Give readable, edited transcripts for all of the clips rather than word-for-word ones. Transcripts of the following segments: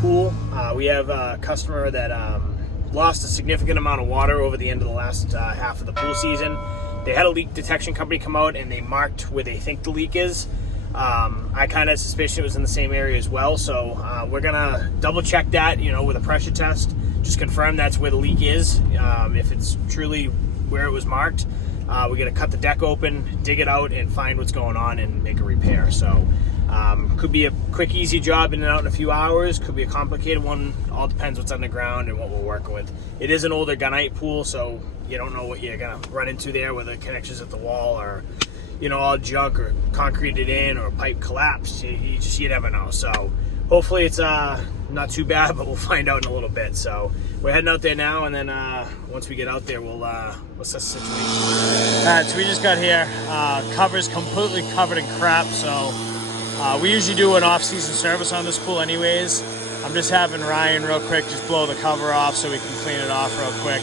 pool. We have a customer that lost a significant amount of water over the end of the last half of the pool season. They had a leak detection company come out and they marked where they think the leak is. I kind of had suspicion it was in the same area as well, so we're gonna double check that, with a pressure test, just confirm that's where the leak is. If it's truly where it was marked, we're gonna cut the deck open, dig it out, and find what's going on and make a repair. So could be a quick, easy job in and out in a few hours, could be a complicated one. All depends what's underground and what we're working with. It is an older gunite pool, so you don't know what you're gonna run into there, whether connections at the wall or all junk or concreted in or pipe collapsed. You never know. So hopefully it's not too bad, but we'll find out in a little bit. So we're heading out there now, and then once we get out there, we'll assess the situation. All right, so we just got here. Cover's completely covered in crap, so we usually do an off-season service on this pool anyways. I'm just having Ryan real quick just blow the cover off so we can clean it off real quick.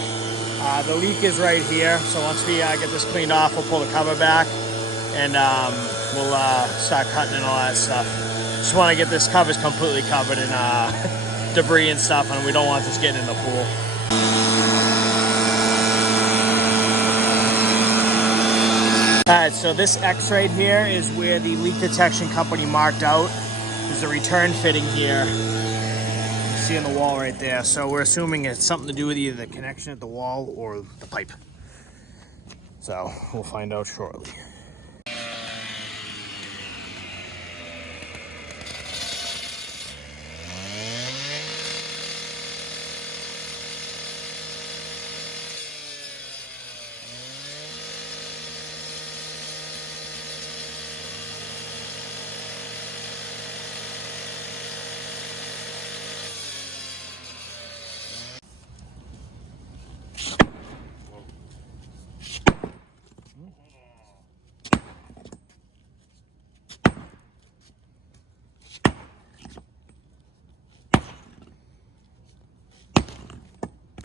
The leak is right here, so once we get this cleaned off, we'll pull the cover back and we'll start cutting and all that stuff. Just want to get this covers completely covered in debris and stuff, and we don't want this getting in the pool. Alright, so this X right here is where the leak detection company marked out. There's a return fitting here. You see on the wall right there. So we're assuming it's something to do with either the connection at the wall or the pipe. So we'll find out shortly.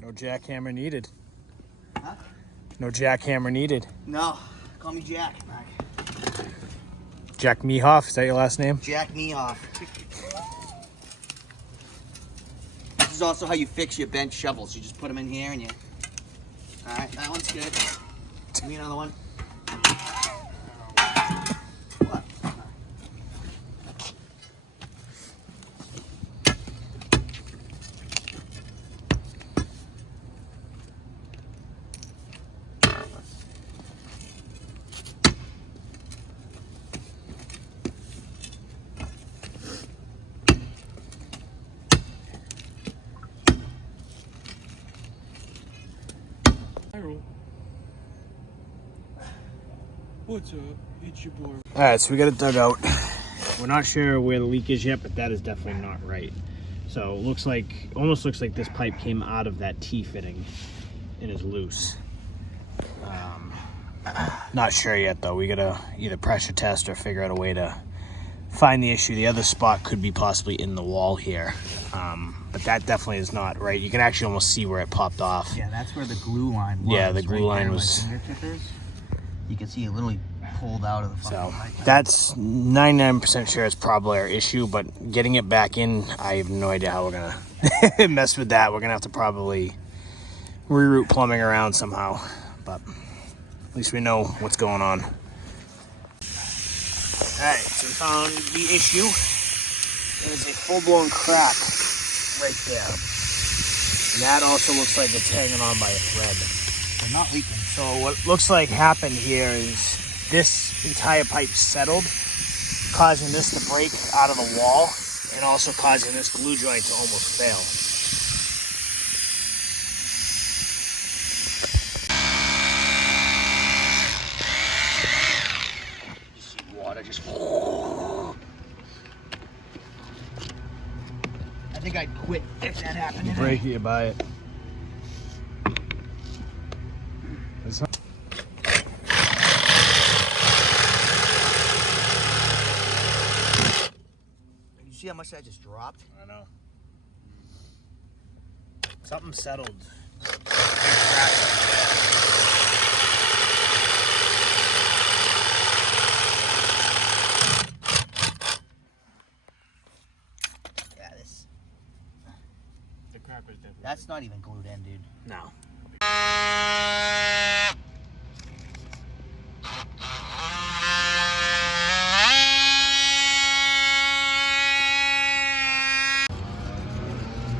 No jackhammer needed. Huh? No jackhammer needed. No, call me Jack. Jack Mehoff, is that your last name? Jack Mehoff. This is also how you fix your bench shovels. You just put them in here and you... Alright, that one's good. Give me another one. What? What's up? It's your boy. Alright, so we got it dug out. We're not sure where the leak is yet, but that is definitely not right. So it looks like, almost looks like this pipe came out of that T-fitting and is loose. Not sure yet though. We gotta either pressure test or figure out a way to find the issue. The other spot could be possibly in the wall here. But that definitely is not right. You can actually almost see where it popped off. Yeah, that's where the glue line was. Yeah, the glue line was... You can see it literally pulled out of the fucking pipe. That's 99% sure it's probably our issue, but getting it back in, I have no idea how we're gonna mess with that. We're gonna have to probably reroute plumbing around somehow, but at least we know what's going on. Alright, so we found the issue. There's a full-blown crack right there. And that also looks like it's hanging on by a thread. They're not leaking. So what looks like happened here is this entire pipe settled, causing this to break out of the wall and also causing this glue joint to almost fail. You see water just... I think I'd quit if that happened today. Break it, you buy it. You see how much that just dropped? I know. Something settled. Yeah, this That's not even glued in, dude. No.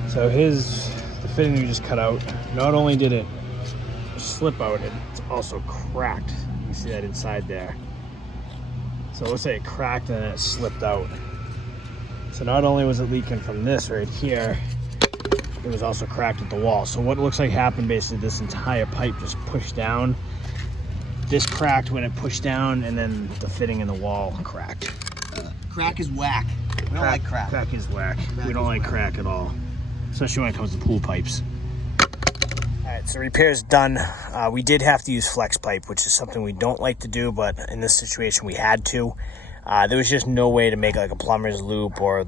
So the fitting we just cut out, not only did it slip out, it's also cracked. You can see that inside there. So let's say it cracked and then it slipped out. So not only was it leaking from this right here, it was also cracked at the wall. So what looks like happened, basically this entire pipe just pushed down. This cracked when it pushed down, and then the fitting in the wall cracked. Crack is whack. We don't like crack. Crack is whack. Crack We don't like whack. crack at all, especially when it comes to pool pipes. All right, so repair's done. We did have to use flex pipe, which is something we don't like to do, but in this situation we had to. There was just no way to make like a plumber's loop or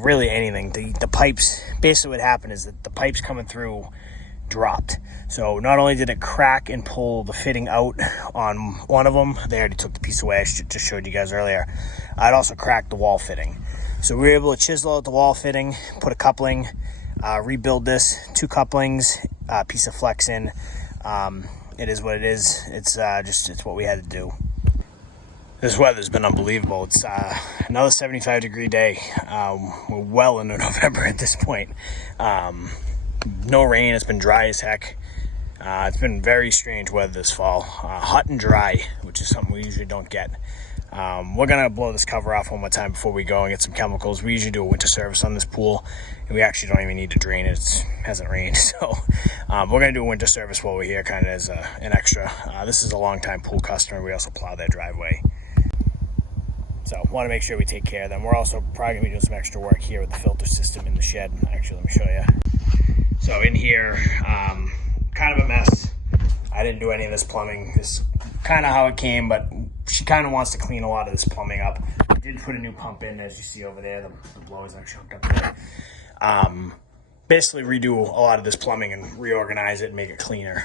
really anything. The pipes, basically what happened is that the pipes coming through dropped. So not only did it crack and pull the fitting out on one of them, they already took the piece away, I just showed you guys earlier. It also cracked the wall fitting. So we were able to chisel out the wall fitting, put a coupling, rebuild this, 2 couplings, piece of flex in. It is what it is. It's what we had to do. This weather's been unbelievable. It's another 75-degree day. We're well into November at this point. No rain. It's been dry as heck. It's been very strange weather this fall. Hot and dry, which is something we usually don't get. We're gonna blow this cover off one more time before we go and get some chemicals. We usually do a winter service on this pool, and we actually don't even need to drain it. It hasn't rained, so we're gonna do a winter service while we're here, kind of as an extra. This is a long-time pool customer. We also plow their driveway, so want to make sure we take care of them. We're also probably gonna be doing some extra work here with the filter system in the shed. Actually, let me show you. So in here, kind of a mess. I didn't do any of this plumbing. This is kind of how it came, but she kind of wants to clean a lot of this plumbing up. I did put a new pump in, as you see over there. The blower's actually hooked up there. Basically redo a lot of this plumbing and reorganize it and make it cleaner.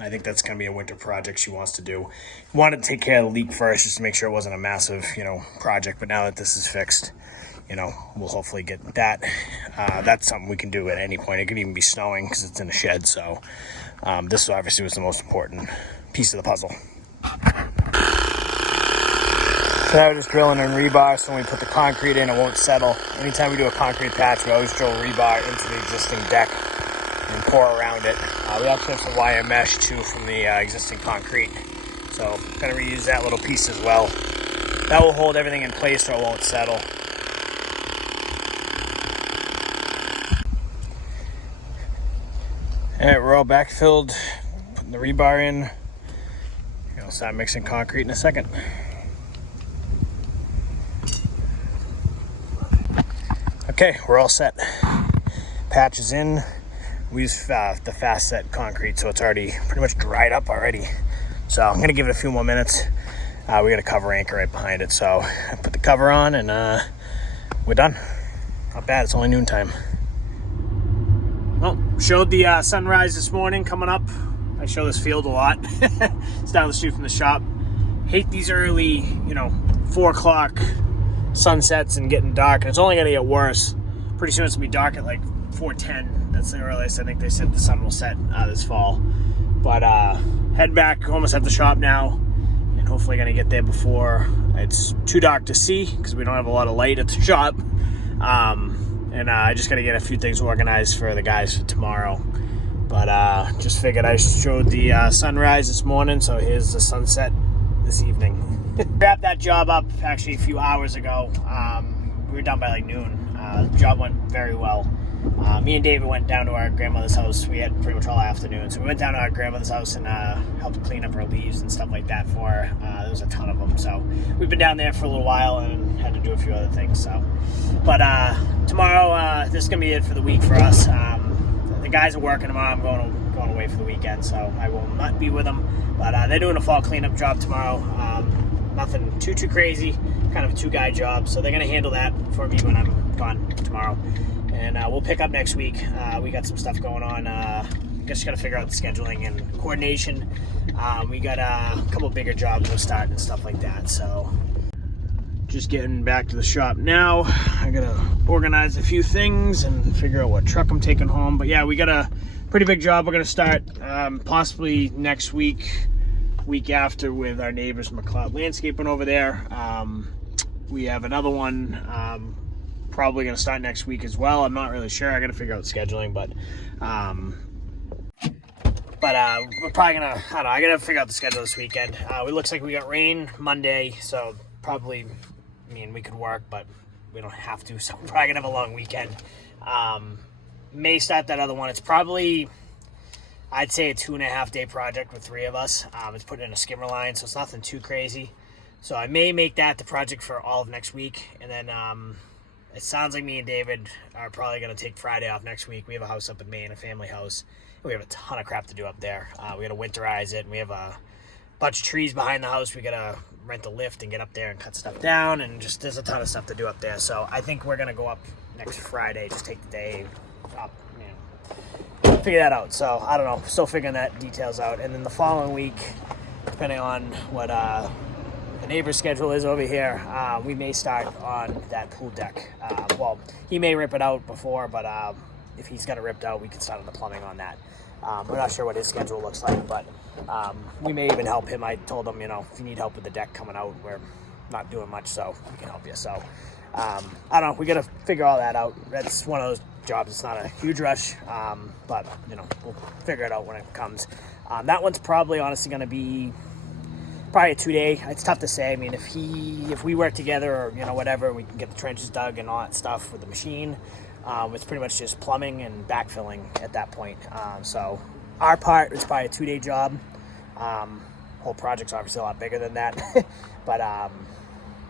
I think that's going to be a winter project she wants to do. Wanted to take care of the leak first just to make sure it wasn't a massive, project. But now that this is fixed, we'll hopefully get that. That's something we can do at any point. It could even be snowing because it's in a shed. So this obviously was the most important piece of the puzzle. So now we're just drilling in rebar, so when we put the concrete in, it won't settle. Anytime we do a concrete patch, we always drill rebar into the existing deck and pour around it. We actually have some wire mesh too from the existing concrete. So I'm gonna reuse that little piece as well. That will hold everything in place so it won't settle. All right, we're all backfilled, putting the rebar in. I'll start mixing concrete in a second. Okay, we're all set. Patch is in. We use the fast set concrete, so it's already pretty much dried up already. So I'm gonna give it a few more minutes. We got a cover anchor right behind it, so I put the cover on and we're done. Not bad, it's only noontime. Well, showed the sunrise this morning coming up. I show this field a lot. It's down the street from the shop. Hate these early, 4 o'clock sunsets and getting dark, and it's only gonna get worse. Pretty soon it's gonna be dark at like 4:10. That's the earliest I think they said the sun will set this fall. But head back, almost at the shop now, and hopefully gonna get there before it's too dark to see because we don't have a lot of light at the shop. And I just gotta get a few things organized for the guys for tomorrow. But just figured I showed the sunrise this morning, so here's the sunset this evening. Wrapped that job up actually a few hours ago. We were done by like noon. The job went very well. Me and David went down to our grandmother's house. We had pretty much all afternoon, so we went down to our grandmother's house and helped clean up her leaves and stuff like that for her. There was a ton of them, so we've been down there for a little while and had to do a few other things. So, but tomorrow, this is gonna be it for the week for us. The guys are working tomorrow. I'm going away for the weekend, so I will not be with them. But they're doing a fall cleanup job tomorrow. Nothing too crazy, kind of a 2-guy job. So they're gonna handle that for me when I'm gone tomorrow. And we'll pick up next week. We got some stuff going on. Just gotta figure out the scheduling and coordination. We got a couple bigger jobs to start and stuff like that. So just getting back to the shop now. I gotta organize a few things and figure out what truck I'm taking home. But yeah, we got a pretty big job. We're gonna start possibly next week after with our neighbors McLeod Landscaping over there. We have another one probably gonna start next week as well. I'm not really sure. I gotta figure out scheduling, but we're probably gonna, I don't know, I gotta figure out the schedule this weekend. It looks like we got rain Monday, so probably, I mean, we could work, but we don't have to, so we're probably gonna have a long weekend. May start that other one. It's probably, I'd say, a 2.5 day project with 3 of us. It's putting in a skimmer line, so it's nothing too crazy. So I may make that the project for all of next week, and then it sounds like me and David are probably gonna take Friday off next week. We have a house up in Maine, a family house. We have a ton of crap to do up there. We gotta winterize it, and we have a bunch of trees behind the house. We gotta rent a lift and get up there and cut stuff down, and just there's a ton of stuff to do up there. So I think we're gonna go up next Friday, just take the day up, figure that out. So I don't know, still figuring that details out. And then the following week, depending on what the neighbor's schedule is over here, we may start on that pool deck. Well, he may rip it out before, but if he's got it ripped out, we can start on the plumbing on that. We're not sure what his schedule looks like, but we may even help him. I told him, if you need help with the deck coming out, we're not doing much, so we can help you. So I don't know, we got to figure all that out. That's one of those jobs. It's not a huge rush, but we'll figure it out when it comes. That one's probably honestly going to be probably a 2-day. It's tough to say. I mean, if we work together or whatever, we can get the trenches dug and all that stuff with the machine. It's pretty much just plumbing and backfilling at that point. So our part is probably a 2-day job. Whole project's obviously a lot bigger than that, but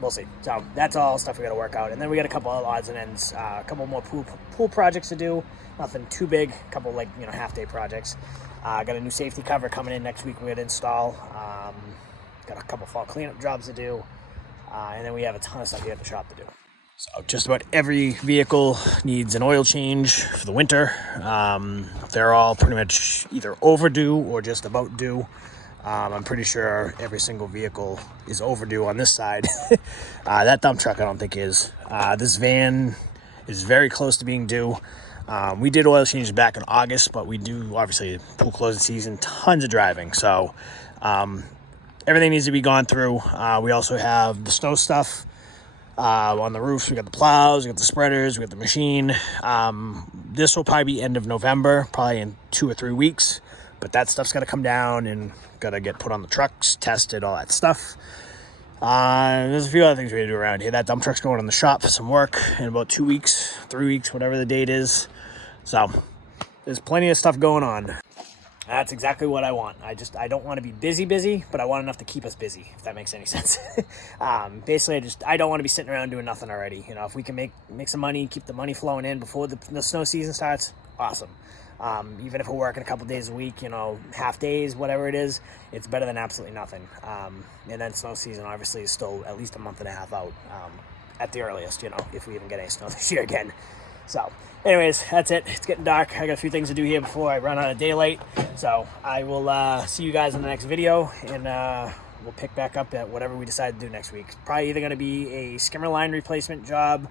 we'll see. So that's all stuff we got to work out. And then we got a couple of odds and ends, a couple more pool projects to do. Nothing too big. A couple half-day projects. Got a new safety cover coming in next week. We're gonna install. Got a couple fall cleanup jobs to do, and then we have a ton of stuff here at the shop to do. So just about every vehicle needs an oil change for the winter. They're all pretty much either overdue or just about due. I'm pretty sure every single vehicle is overdue on this side. That dump truck I don't think is. This van is very close to being due. We did oil changes back in August, but we do, obviously, pool closing season, tons of driving. So everything needs to be gone through. We also have the snow stuff. On the roofs, we got the plows, we got the spreaders, we got the machine. This will probably be end of November, probably in 2 or 3 weeks. But that stuff's got to come down and got to get put on the trucks, tested, all that stuff. There's a few other things we got to do around here. That dump truck's going in the shop for some work in about 2 weeks, 3 weeks, whatever the date is. So there's plenty of stuff going on. That's exactly what I want. I don't want to be busy, but I want enough to keep us busy, if that makes any sense. Basically, I don't want to be sitting around doing nothing already. If we can make some money, keep the money flowing in before the snow season starts, awesome. Even if we're working a couple days a week, half days, whatever it is, it's better than absolutely nothing. And then snow season obviously is still at least a month and a half out at the earliest, if we even get any snow this year again. So anyways, that's it. It's getting dark. I got a few things to do here before I run out of daylight. So I will see you guys in the next video, and we'll pick back up at whatever we decide to do next week. Probably either going to be a skimmer line replacement job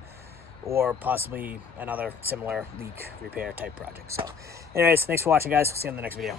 or possibly another similar leak repair type project. So anyways, thanks for watching, guys. See you in the next video.